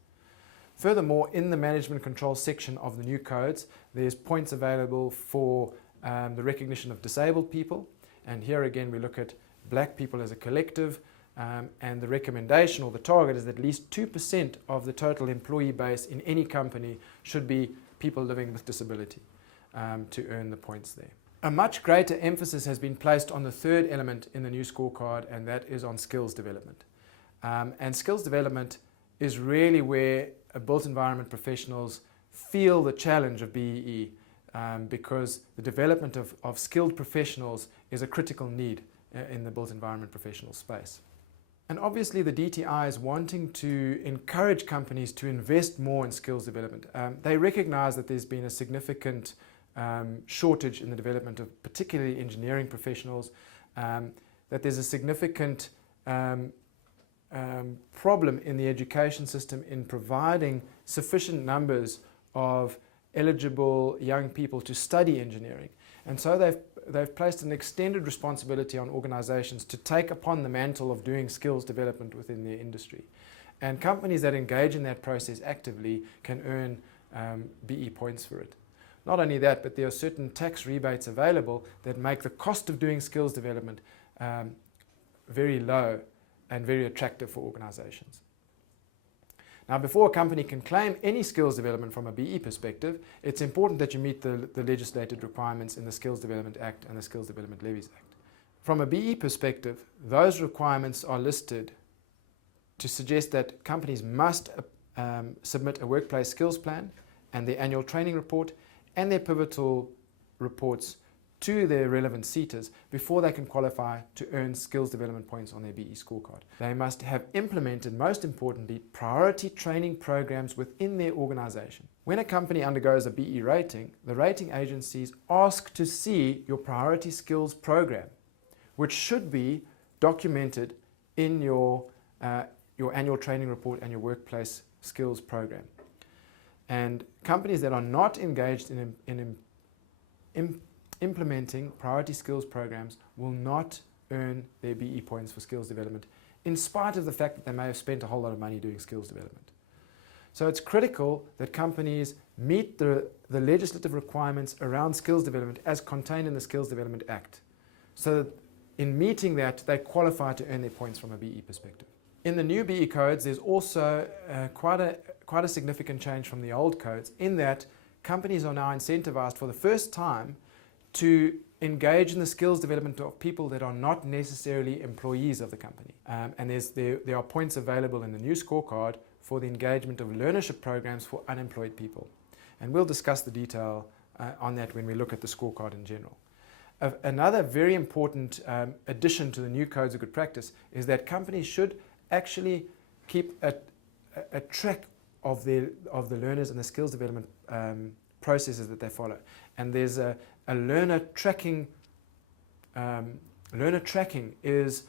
Furthermore, in the management control section of the new codes, there's points available for the recognition of disabled people, and here again we look at black people as a collective, and the recommendation or the target is that at least 2% of the total employee base in any company should be people living with disability to earn the points there. A much greater emphasis has been placed on the third element in the new scorecard, and that is on skills development. And skills development is really where built environment professionals feel the challenge of BEE, because the development of skilled professionals is a critical need in the built environment professional space. And obviously the DTI is wanting to encourage companies to invest more in skills development. They recognize that there's been a significant shortage in the development of particularly engineering professionals, that there's a significant problem in the education system in providing sufficient numbers of eligible young people to study engineering. And so they've they've placed an extended responsibility on organizations to take upon the mantle of doing skills development within their industry. And companies that engage in that process actively can earn BE points for it. Not only that, but there are certain tax rebates available that make the cost of doing skills development very low and very attractive for organizations. Now, before a company can claim any skills development from a BE perspective, it's important that you meet the legislated requirements in the Skills Development Act and the Skills Development Levies Act. From a BE perspective, those requirements are listed to suggest that companies must submit a workplace skills plan and their annual training report and their pivotal reports to their relevant CETAs before they can qualify to earn skills development points on their BE scorecard. They must have implemented, most importantly, priority training programs within their organization. When a company undergoes a BE rating, the rating agencies ask to see your priority skills program, which should be documented in your annual training report and your workplace skills program. And companies that are not engaged in implementing priority skills programs will not earn their BE points for skills development, in spite of the fact that they may have spent a whole lot of money doing skills development. So it's critical that companies meet the legislative requirements around skills development as contained in the Skills Development Act, so that in meeting that, they qualify to earn their points from a BE perspective. In the new BE codes, there's also quite a significant change from the old codes, in that companies are now incentivized for the first time to engage in the skills development of people that are not necessarily employees of the company. And there are points available in the new scorecard for the engagement of learnership programs for unemployed people. And we'll discuss the detail on that when we look at the scorecard in general. Another very important addition to the new codes of good practice is that companies should actually keep a track of the learners and the skills development processes that they follow. And there's a learner tracking. Learner tracking is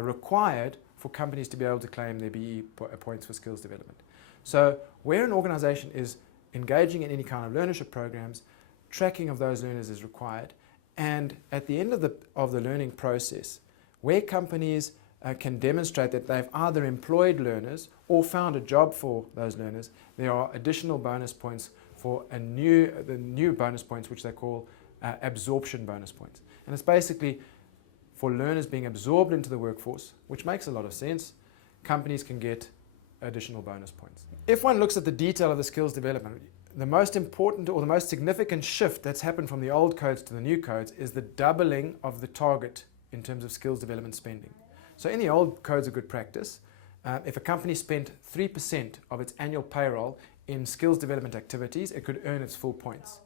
required for companies to be able to claim their BE points for skills development. So where an organization is engaging in any kind of learnership programs, tracking of those learners is required. And at the end of the learning process, where companies can demonstrate that they've either employed learners or found a job for those learners, there are additional bonus points for the new bonus points, which they call absorption bonus points. And it's basically for learners being absorbed into the workforce, which makes a lot of sense. Companies can get additional bonus points. If one looks at the detail of the skills development, the most important or the most significant shift that's happened from the old codes to the new codes is the doubling of the target in terms of skills development spending. So in the old codes of good practice, if a company spent 3% of its annual payroll in skills development activities, it could earn its full points.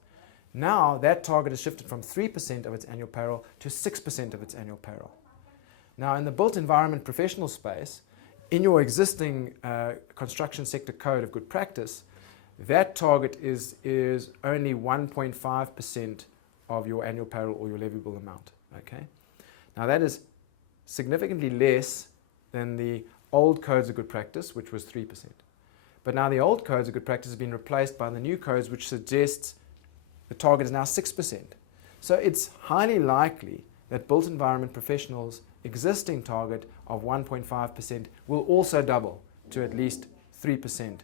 Now that target has shifted from 3% of its annual payroll to 6% of its annual payroll. Now in the built environment professional space, in your existing construction sector code of good practice, that target is only 1.5% of your annual payroll or your leviable amount. Okay? Now that is significantly less than the old codes of good practice, which was 3%. But now the old codes of good practice have been replaced by the new codes, which suggests the target is now 6%. So it's highly likely that built environment professionals' existing target of 1.5% will also double to at least 3%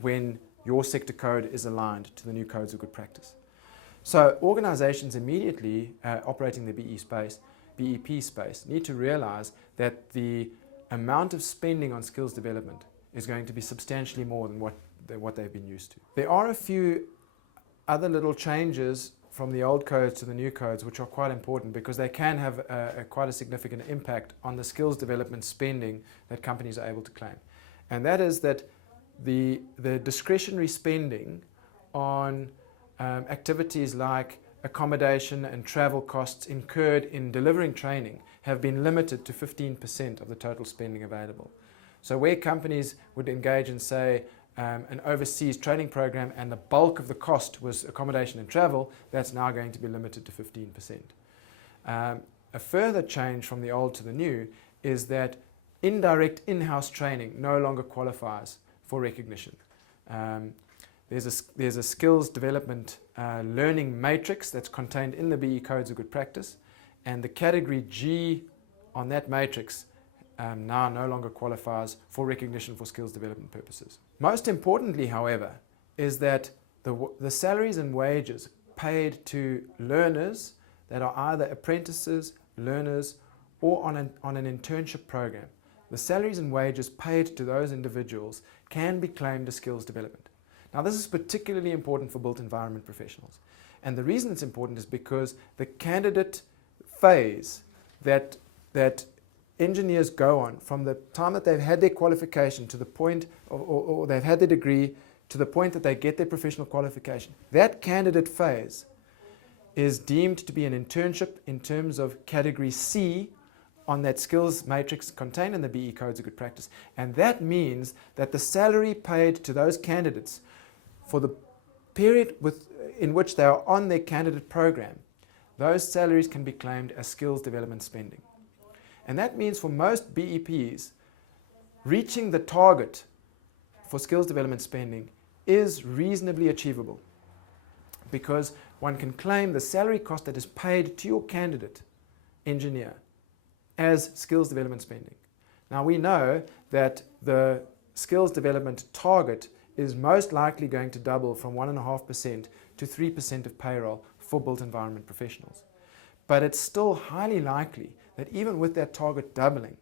when your sector code is aligned to the new codes of good practice. So organizations immediately operating the BEP space need to realize that the amount of spending on skills development is going to be substantially more than what they've been used to. There are a few other little changes from the old codes to the new codes which are quite important, because they can have quite a significant impact on the skills development spending that companies are able to claim. And that is that the discretionary spending on activities like accommodation and travel costs incurred in delivering training have been limited to 15% of the total spending available. So where companies would engage in, say, an overseas training program and the bulk of the cost was accommodation and travel, that's now going to be limited to 15%. A further change from the old to the new is that indirect in-house training no longer qualifies for recognition. there's a skills development learning matrix that's contained in the BE Codes of Good Practice, and the category G on that matrix now no longer qualifies for recognition for skills development purposes. Most importantly, however, is that the salaries and wages paid to learners that are either apprentices, learners, or on an internship program, the salaries and wages paid to those individuals can be claimed as skills development. Now, this is particularly important for built environment professionals. And the reason it's important is because the candidate phase that engineers go on from the time that they've had their qualification to the point, or they've had their degree, to the point that they get their professional qualification, that candidate phase is deemed to be an internship in terms of category C on that skills matrix contained in the BE Codes of Good Practice. And that means that the salary paid to those candidates for the period in which they are on their candidate program, those salaries can be claimed as skills development spending. And that means for most BEPs, reaching the target for skills development spending is reasonably achievable, because one can claim the salary cost that is paid to your candidate engineer as skills development spending. Now, we know that the skills development target is most likely going to double from 1.5% to 3% of payroll for built environment professionals. But it's still highly likely that even with that target doubling,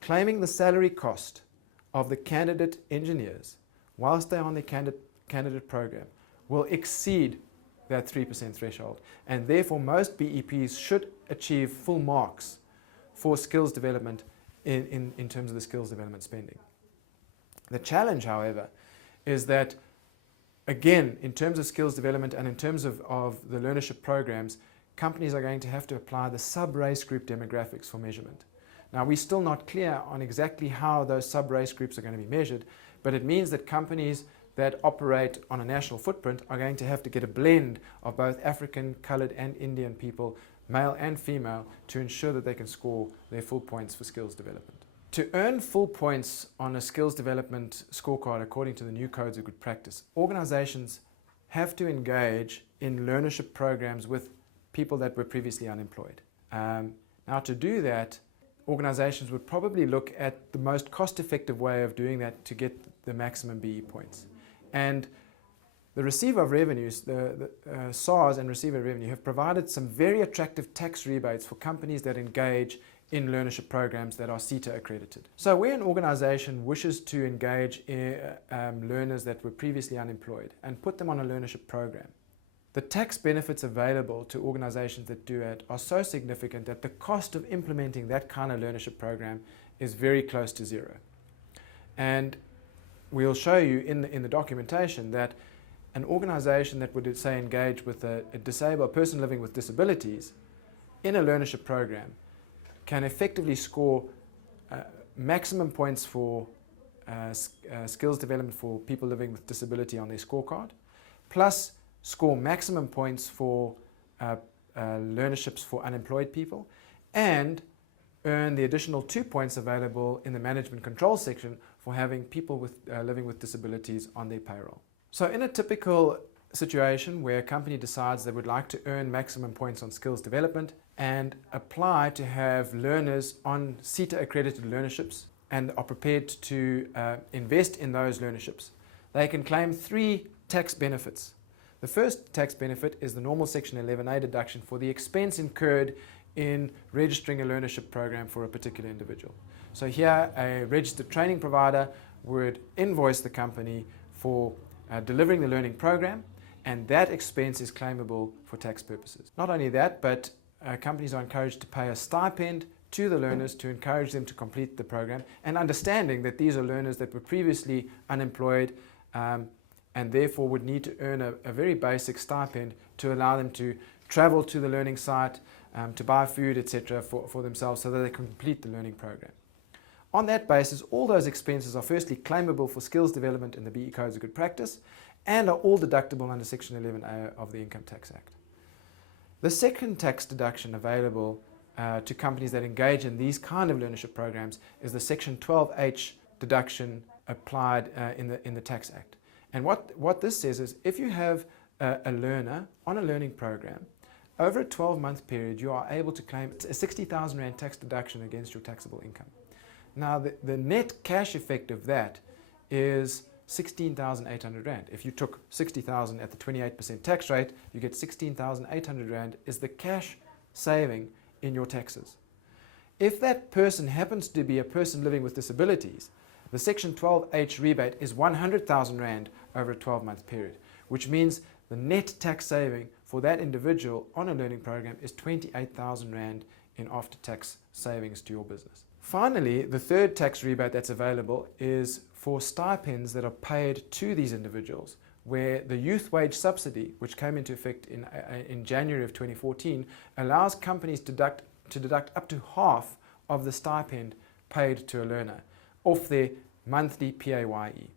claiming the salary cost of the candidate engineers whilst they're on the candidate program will exceed that 3% threshold. And therefore, most BEPs should achieve full marks for skills development in terms of the skills development spending. The challenge, however, is that, again, in terms of skills development and in terms of the learnership programs, companies are going to have to apply the sub-race group demographics for measurement. Now, we're still not clear on exactly how those sub-race groups are going to be measured, but it means that companies that operate on a national footprint are going to have to get a blend of both African, coloured and Indian people, male and female, to ensure that they can score their full points for skills development. To earn full points on a skills development scorecard according to the new Codes of Good Practice, organisations have to engage in learnership programs with people that were previously unemployed. Now, to do that, organisations would probably look at the most cost-effective way of doing that to get the maximum BE points. And the Receiver of Revenues, the SARS and Receiver of Revenue, have provided some very attractive tax rebates for companies that engage in learnership programs that are CETA accredited. So where an organisation wishes to engage learners that were previously unemployed and put them on a learnership program, the tax benefits available to organisations that do it are so significant that the cost of implementing that kind of learnership program is very close to zero. And we'll show you in the documentation that an organisation that would, say, engage with a person living with disabilities in a learnership program can effectively score maximum points for skills development for people living with disability on their scorecard, plus score maximum points for learnerships for unemployed people, and earn the additional 2 points available in the management control section for having people living with disabilities on their payroll. So in a typical situation where a company decides they would like to earn maximum points on skills development and apply to have learners on CETA accredited learnerships and are prepared to invest in those learnerships, they can claim 3 tax benefits. The first tax benefit is the normal Section 11A deduction for the expense incurred in registering a learnership program for a particular individual. So here, a registered training provider would invoice the company for delivering the learning program, and that expense is claimable for tax purposes. Not only that, but companies are encouraged to pay a stipend to the learners to encourage them to complete the program, and understanding that these are learners that were previously unemployed and therefore would need to earn a very basic stipend to allow them to travel to the learning site, to buy food, etc. for themselves so that they can complete the learning program. On that basis, all those expenses are firstly claimable for skills development in the BE Codes of Good Practice and are all deductible under Section 11A of the Income Tax Act. The second tax deduction available to companies that engage in these kind of learnership programs is the Section 12H deduction applied in the Tax Act. And what this says is if you have a learner on a learning program, over a 12-month period, you are able to claim a 60,000 Rand tax deduction against your taxable income. Now, the net cash effect of that is 16,800 Rand. If you took 60,000 at the 28% tax rate, you get 16,800 Rand is the cash saving in your taxes. If that person happens to be a person living with disabilities, the Section 12H rebate is 100,000 Rand over a 12-month period, which means the net tax saving for that individual on a learning program is 28,000 Rand in after-tax savings to your business. Finally, the third tax rebate that's available is for stipends that are paid to these individuals, where the youth wage subsidy, which came into effect in January of 2014, allows companies to deduct up to half of the stipend paid to a learner off their monthly PAYE.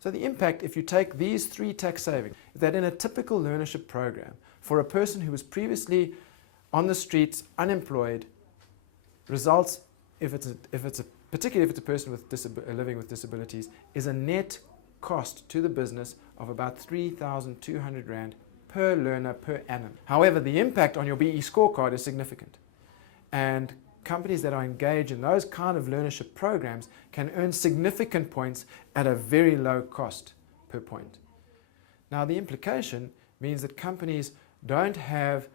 So the impact, if you take these three tax savings, is that in a typical learnership program, for a person who was previously on the streets, unemployed, results, particularly if it's a person living with disabilities, is a net cost to the business of about 3,200 Rand per learner per annum. However, the impact on your BE scorecard is significant. And companies that are engaged in those kind of learnership programs can earn significant points at a very low cost per point. Now, the implication means that companies don't have,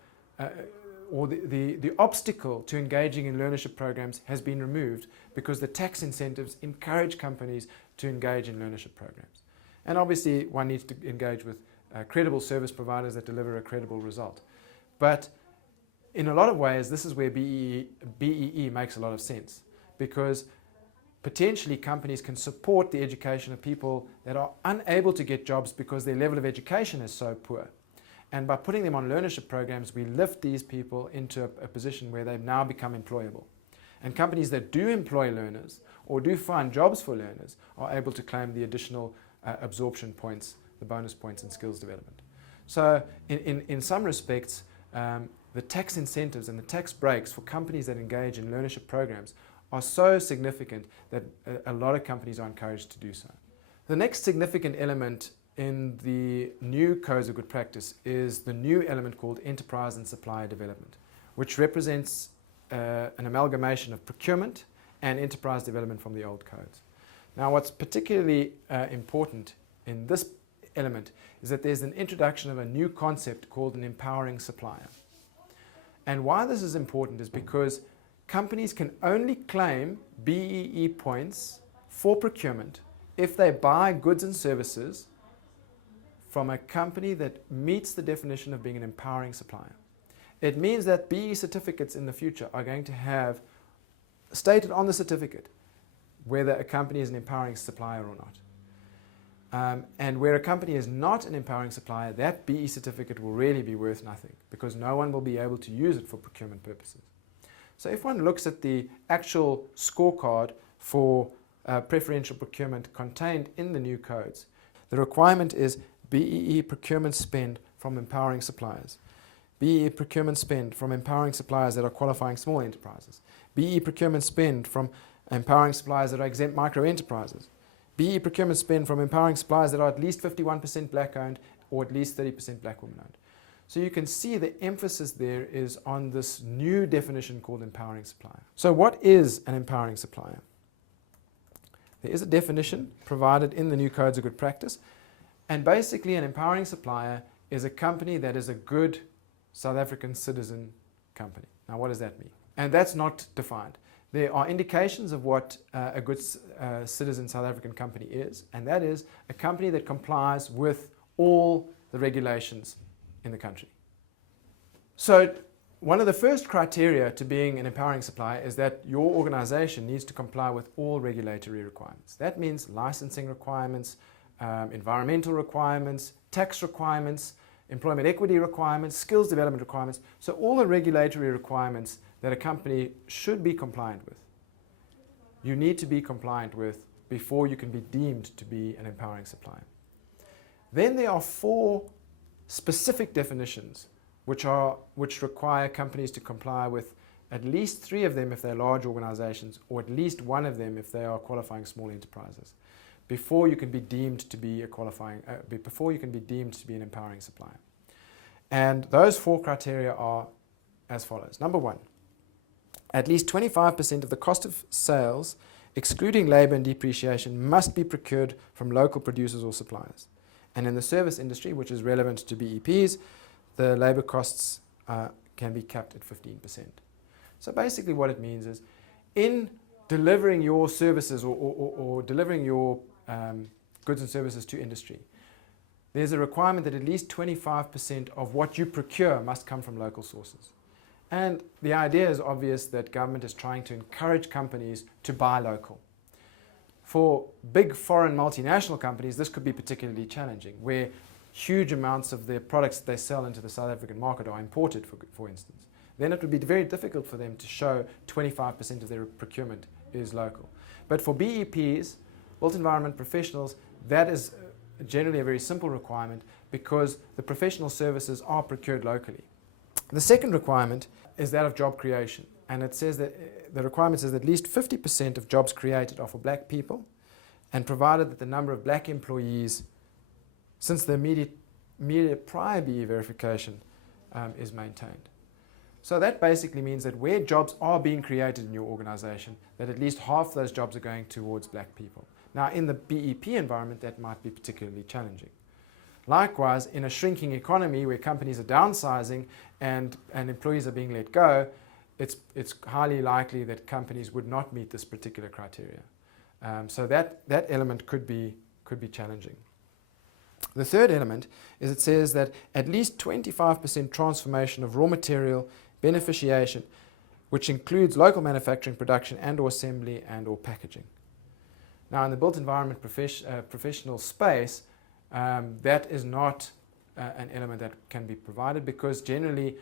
or the obstacle to engaging in learnership programs has been removed because the tax incentives encourage companies to engage in learnership programs. And obviously, one needs to engage with credible service providers that deliver a credible result. But in a lot of ways, this is where BEE makes a lot of sense, because potentially companies can support the education of people that are unable to get jobs because their level of education is so poor. And by putting them on learnership programs, we lift these people into a position where they've now become employable. And companies that do employ learners or do find jobs for learners are able to claim the additional absorption points, the bonus points in skills development. So in some respects, the tax incentives and the tax breaks for companies that engage in learnership programs are so significant that a lot of companies are encouraged to do so. The next significant element in the new Codes of Good Practice is the new element called Enterprise and Supplier Development, which represents an amalgamation of procurement and enterprise development from the old codes. Now, what's particularly important in this element is that there's an introduction of a new concept called an empowering supplier. And why this is important is because companies can only claim BEE points for procurement if they buy goods and services from a company that meets the definition of being an empowering supplier. It means that BEE certificates in the future are going to have stated on the certificate whether a company is an empowering supplier or not. And where a company is not an empowering supplier, that BE certificate will really be worth nothing because no one will be able to use it for procurement purposes. So if one looks at the actual scorecard for preferential procurement contained in the new codes, the requirement is BEE procurement spend from empowering suppliers, BEE procurement spend from empowering suppliers that are qualifying small enterprises, BEE procurement spend from empowering suppliers that are exempt micro enterprises, BEE procurement spend from empowering suppliers that are at least 51% black owned or at least 30% black woman owned. So you can see the emphasis there is on this new definition called empowering supplier. So what is an empowering supplier? There is a definition provided in the new Codes of Good Practice, and basically an empowering supplier is a company that is a good South African citizen company. Now, what does that mean? And that's not defined. There are indications of what a good citizen South African company is, and that is a company that complies with all the regulations in the country. So one of the first criteria to being an empowering supplier is that your organization needs to comply with all regulatory requirements. That means licensing requirements, environmental requirements, tax requirements, employment equity requirements, skills development requirements. So all the regulatory requirements that a company should be compliant with, you need to be compliant with before you can be deemed to be an empowering supplier. Then there are 4 specific definitions which require companies to comply with at least 3 of them if they're large organizations, or at least 1 of them if they are qualifying small enterprises. before you can be deemed to be before you can be deemed to be an empowering supplier. And those 4 criteria are as follows. Number 1, at least 25% of the cost of sales, excluding labour and depreciation, must be procured from local producers or suppliers. And in the service industry, which is relevant to BEPs, the labour costs can be capped at 15%. So basically what it means is, in delivering your services or delivering your goods and services to industry, there's a requirement that at least 25% of what you procure must come from local sources. And the idea is obvious, that government is trying to encourage companies to buy local. For big foreign multinational companies, this could be particularly challenging, where huge amounts of their products that they sell into the South African market are imported, for instance. Then it would be very difficult for them to show 25% of their procurement is local. But for BEPs, built environment professionals, that is generally a very simple requirement, because the professional services are procured locally. The second requirement is that of job creation, and it says that the requirement says that at least 50% of jobs created are for black people, and provided that the number of black employees since the immediate prior BE verification is maintained. So that basically means that where jobs are being created in your organization, that at least half those jobs are going towards black people. Now, in the BEP environment, that might be particularly challenging. Likewise, in a shrinking economy where companies are downsizing and employees are being let go, it's highly likely that companies would not meet this particular criteria. So that element could be challenging. The third element is, it says that at least 25% transformation of raw material beneficiation, which includes local manufacturing, production and or assembly and or packaging. Now, in the built environment professional space, that is not an element that can be provided, because generally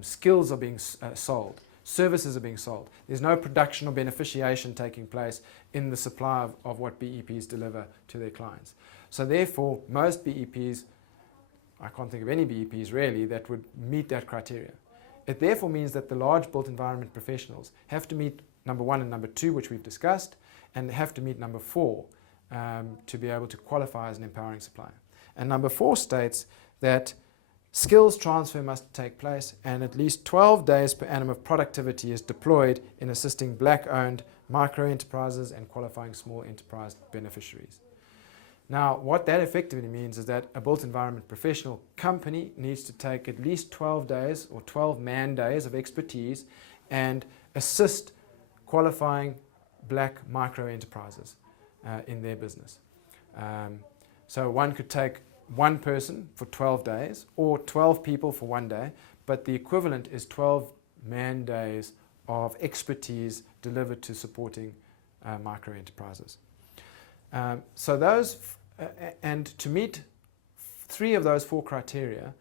skills are being sold, services are being sold. There's no production or beneficiation taking place in the supply of what BEPs deliver to their clients. So therefore, most BEPs, I can't think of any BEPs really, that would meet that criteria. It therefore means that the large built environment professionals have to meet number 1 and number 2, which we've discussed, and have to meet number 4 to be able to qualify as an empowering supplier. And number 4 states that skills transfer must take place, and at least 12 days per annum of productivity is deployed in assisting black-owned micro-enterprises and qualifying small enterprise beneficiaries. Now, what that effectively means is that a built environment professional company needs to take at least 12 days or 12 man days of expertise and assist qualifying black micro-enterprises in their business. So one could take one person for 12 days or 12 people for 1 day, but the equivalent is 12 man days of expertise delivered to supporting micro-enterprises. So those, and to meet 3 of those 4 criteria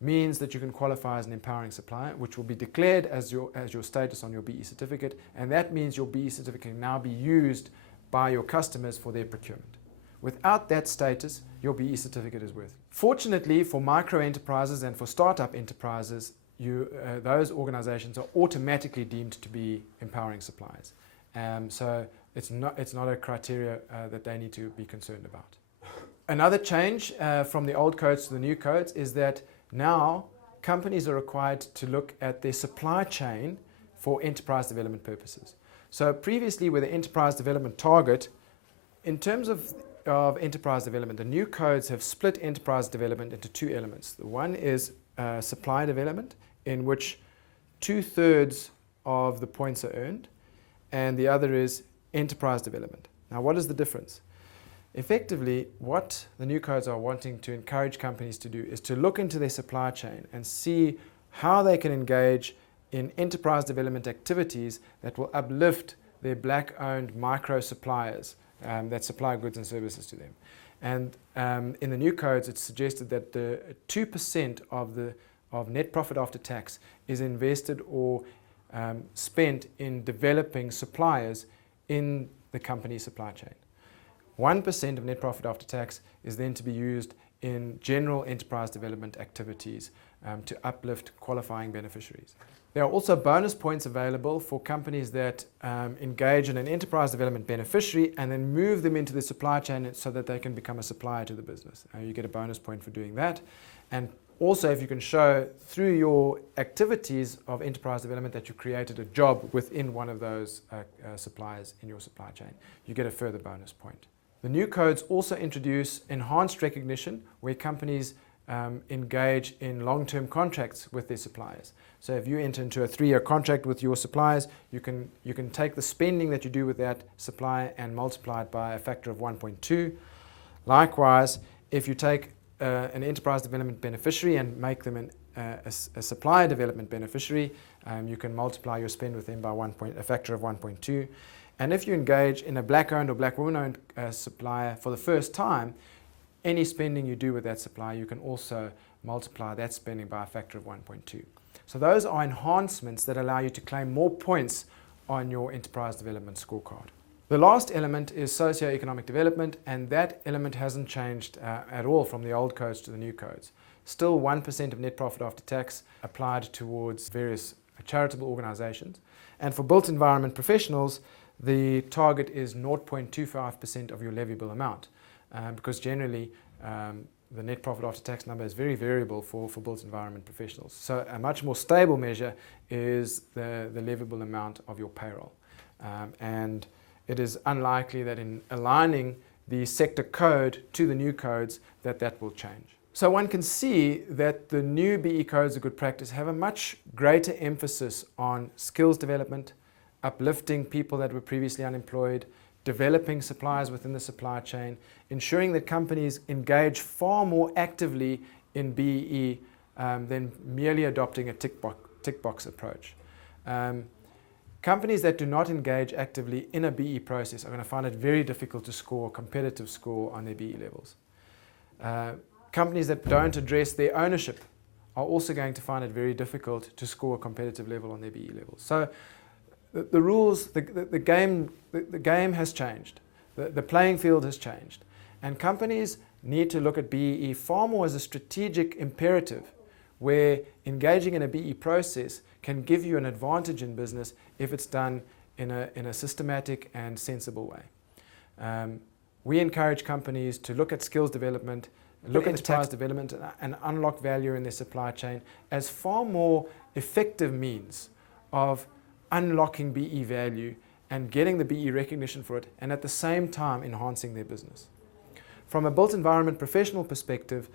means that you can qualify as an empowering supplier, which will be declared as your status on your BE certificate, and that means your BE certificate can now be used by your customers for their procurement. Without that status, your BE certificate is worthless. Fortunately for micro enterprises and for startup enterprises, those organizations are automatically deemed to be empowering suppliers. So it's not a criteria that they need to be concerned about. Another change from the old codes to the new codes is that now companies are required to look at their supply chain for enterprise development purposes. So previously, with the enterprise development target, in terms of enterprise development, the new codes have split enterprise development into 2 elements. The one is supply development, in which 2/3 of the points are earned, and the other is enterprise development. Now, what is the difference? Effectively, what the new codes are wanting to encourage companies to do is to look into their supply chain and see how they can engage in enterprise development activities that will uplift their black-owned micro suppliers that supply goods and services to them. And in the new codes, it's suggested that the 2% of net profit after tax is invested or spent in developing suppliers in the company's supply chain. 1% of net profit after tax is then to be used in general enterprise development activities to uplift qualifying beneficiaries. There are also bonus points available for companies that engage in an enterprise development beneficiary and then move them into the supply chain so that they can become a supplier to the business. You get a bonus point for doing that. And also, if you can show through your activities of enterprise development that you created a job within one of those suppliers in your supply chain, you get a further bonus point. The new codes also introduce enhanced recognition where companies engage in long-term contracts with their suppliers. So if you enter into a 3-year contract with your suppliers, you can take the spending that you do with that supplier and multiply it by a factor of 1.2. Likewise, if you take an enterprise development beneficiary and make them a supplier development beneficiary, you can multiply your spend with them by a factor of 1.2. And if you engage in a black-owned or black woman-owned supplier for the first time, any spending you do with that supplier, you can also multiply that spending by a factor of 1.2. So those are enhancements that allow you to claim more points on your enterprise development scorecard. The last element is socio-economic development, and that element hasn't changed at all from the old codes to the new codes. Still 1% of net profit after tax applied towards various charitable organizations. And for built environment professionals, the target is 0.25% of your leviable amount, because generally the net profit after tax number is very variable for built environment professionals. So a much more stable measure is the leviable amount of your payroll. And it is unlikely that in aligning the sector code to the new codes that will change. So one can see that the new BE codes of good practice have a much greater emphasis on skills development, uplifting people that were previously unemployed, developing suppliers within the supply chain, ensuring that companies engage far more actively in BE than merely adopting a tick box approach. Companies that do not engage actively in a BE process are going to find it very difficult to score a competitive score on their BE levels. Companies that don't address their ownership are also going to find it very difficult to score a competitive level on their BE levels. So the rules, the game has changed. The playing field has changed. And companies need to look at BEE far more as a strategic imperative, where engaging in a BE process can give you an advantage in business if it's done in a systematic and sensible way. We encourage companies to look at skills development, look at enterprise development, and unlock value in their supply chain as far more effective means of unlocking BE value and getting the BE recognition for it, and at the same time enhancing their business. From a built environment professional perspective,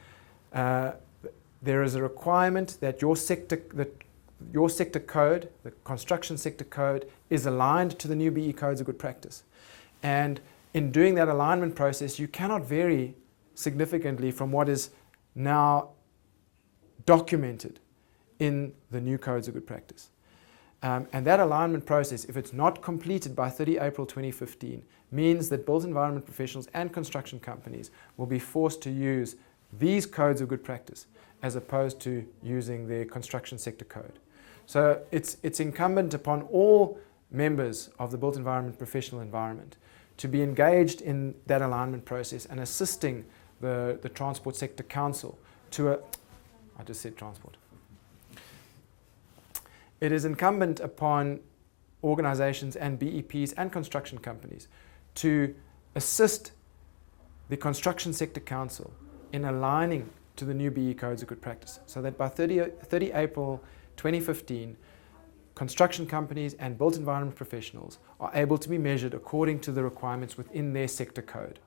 there is a requirement that your sector code, the construction sector code, is aligned to the new BE codes of good practice. And in doing that alignment process, you cannot vary significantly from what is now documented in the new codes of good practice. And that alignment process, if it's not completed by 30 April 2015, means that built environment professionals and construction companies will be forced to use these codes of good practice as opposed to using their construction sector code. So it's incumbent upon all members of the built environment professional environment to be engaged in that alignment process and assisting the Transport Sector Council I just said transport. It is incumbent upon organizations and BEPs and construction companies to assist the Construction Sector Council in aligning to the new BE codes of good practice, so that by 30 April 2015, construction companies and built environment professionals are able to be measured according to the requirements within their sector code.